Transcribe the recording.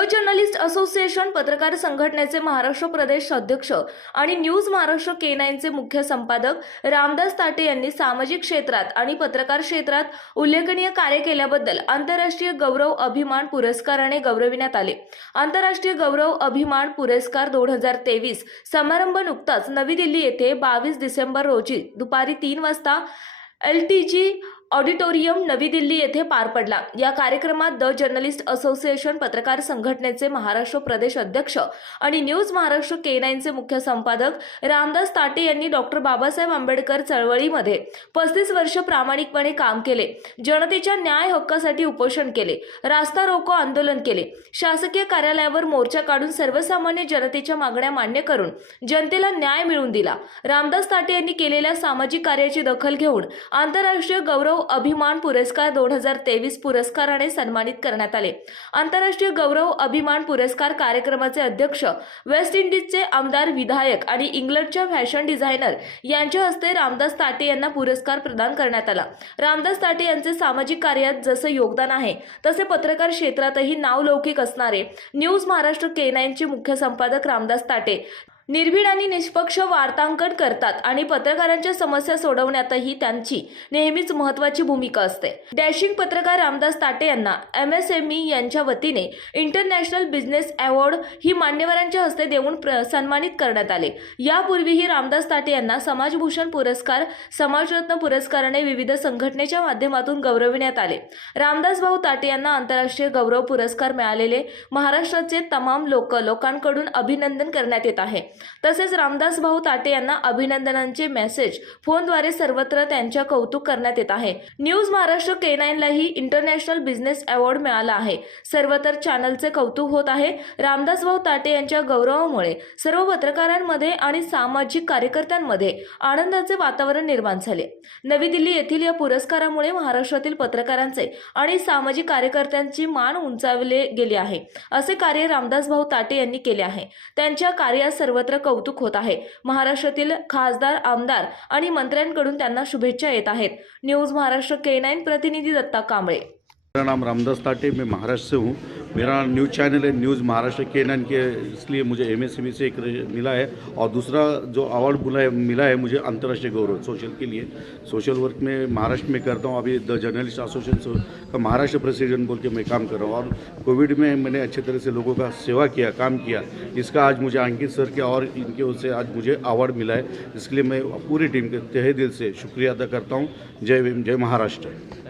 The journalist association पत्रकार संघटनेचे महाराष्ट्र प्रदेश अध्यक्ष आणि न्यूज महाराष्ट्र के नाईनचे मुख्य संपादक रामदास ताटे यांनी सामाजिक क्षेत्रात आणि पत्रकार क्षेत्रात उल्लेखनीय कार्य केल्याबद्दल आंतरराष्ट्रीय गौरव अभिमान पुरस्काराने गौरविण्यात आले. आंतरराष्ट्रीय गौरव अभिमान पुरस्कार दोन हजार तेवीस समारंभ नुकताच नवी दिल्ली येथे बावीस डिसेंबर रोजी दुपारी तीन वाजता एल टी जी ऑडिटोरियम नवी दिल्ली येथे पार पडला. या कार्यक्रमात द जर्नलिस्ट असोसिएशन पत्रकार संघटनेचे महाराष्ट्र प्रदेश अध्यक्ष आणि न्यूज महाराष्ट्र के नाईनचे मुख्य संपादक रामदास ताटे यांनी डॉक्टर बाबासाहेब आंबेडकर चळवळीमध्ये पस्तीस वर्ष प्रामाणिकपणे काम केले. जनतेच्या न्याय हक्कासाठी उपोषण केले. रास्ता रोको आंदोलन केले. शासकीय कार्यालयावर मोर्चा काढून सर्वसामान्य जनतेच्या मागण्या मान्य करून जनतेला न्याय मिळवून दिला. रामदास ताटे यांनी केलेल्या सामाजिक कार्याची दखल घेऊन आंतरराष्ट्रीय गौरव अभिमान पुरस्कार दोन हजार तेवीस पुरस्काराने सन्मानित करण्यात आले. आंतरराष्ट्रीय गौरव अभिमान पुरस्कार कार्यक्रमाचे अध्यक्ष वेस्ट इंडिजचे आमदार विधायक आणि इंग्लंडच्या फॅशन डिझायनर यांच्या हस्ते रामदास ताटे यांना पुरस्कार प्रदान करण्यात आला. रामदास ताटे यांचे सामाजिक कार्यात जसं योगदान आहे तसे पत्रकार क्षेत्रातही नावलौकिक असणारे न्यूज महाराष्ट्र के नाईनचे मुख्य संपादक रामदास ताटे निर्भीड आणि निष्पक्ष वार्तांकन करतात आणि पत्रकारांच्या समस्या सोडवण्यातही त्यांची नेहमीच महत्वाची भूमिका असते. डॅशिंग पत्रकार रामदास ताटे यांना एम एस एम ई यांच्या वतीने इंटरनॅशनल बिझनेस अवॉर्ड ही मान्यवरांच्या हस्ते देऊन प्र- सन्मानित करण्यात आले. यापूर्वीही रामदास ताटे यांना समाजभूषण पुरस्कार समाजरत्न पुरस्काराने विविध संघटनेच्या माध्यमातून गौरविण्यात आले. रामदास भाऊ ताटे यांना आंतरराष्ट्रीय गौरव पुरस्कार मिळालेले महाराष्ट्राचे तमाम लोक लोकांकडून अभिनंदन करण्यात येत आहे. तसेच रामदास भाऊ ताटे यांना अभिनंदनांचे मेसेज फोनद्वारे सर्वत्र त्यांच्या कौतुक करण्यात येत आहे. न्यूज महाराष्ट्र के नाईनलाही इंटरनॅशनल बिझनेस अवॉर्ड मिळाला आहे. सर्वतर चॅनलचे कौतुक होत आहे. रामदास भाऊ ताटे यांच्या गौरवामुळे सर्व पत्रकारांमध्ये आणि सामाजिक कार्यकर्त्यांमध्ये आनंदाचे वातावरण निर्माण झाले. नवी दिल्ली येथील या पुरस्कारामुळे महाराष्ट्रातील पत्रकारांचे आणि सामाजिक कार्यकर्त्यांची मान उंचावले गेले आहे. असे कार्य रामदास भाऊ ताटे यांनी केले आहे. त्यांच्या कार्यात सर्वत्र कौतुक होत आहे. महाराष्ट्रातील खासदार आमदार आणि मंत्र्यांकडून त्यांना शुभेच्छा येत आहेत. न्यूज महाराष्ट्र के नाईन प्रतिनिधी दत्ता कांबळे. मेरा नाम रामदास ताटे, मैं महाराष्ट्र से हूँ। मेरा न्यूज़ चैनल है, न्यूज़ महाराष्ट्र के एन के, इसलिए मुझे एम एस से एक मिला है। और दूसरा जो अवार्ड मिला है मिला है मुझे अंतर्राष्ट्रीय गौरव सोशल के लिए। सोशल वर्क में महाराष्ट्र में करता हूँ, अभी द जर्नलिस्ट एसोसिएशन का महाराष्ट्र प्रेसिडेंट बोल के मैं काम कर रहा हूँ। और कोविड में मैंने अच्छे तरह से लोगों का सेवा किया, काम किया। इसका आज मुझे अंकित सर के और इनके ओर से आज मुझे अवार्ड मिला है। इसके लिए मैं पूरी टीम के तहे दिल से शुक्रिया अदा करता हूँ। जय भीम, जय महाराष्ट्र।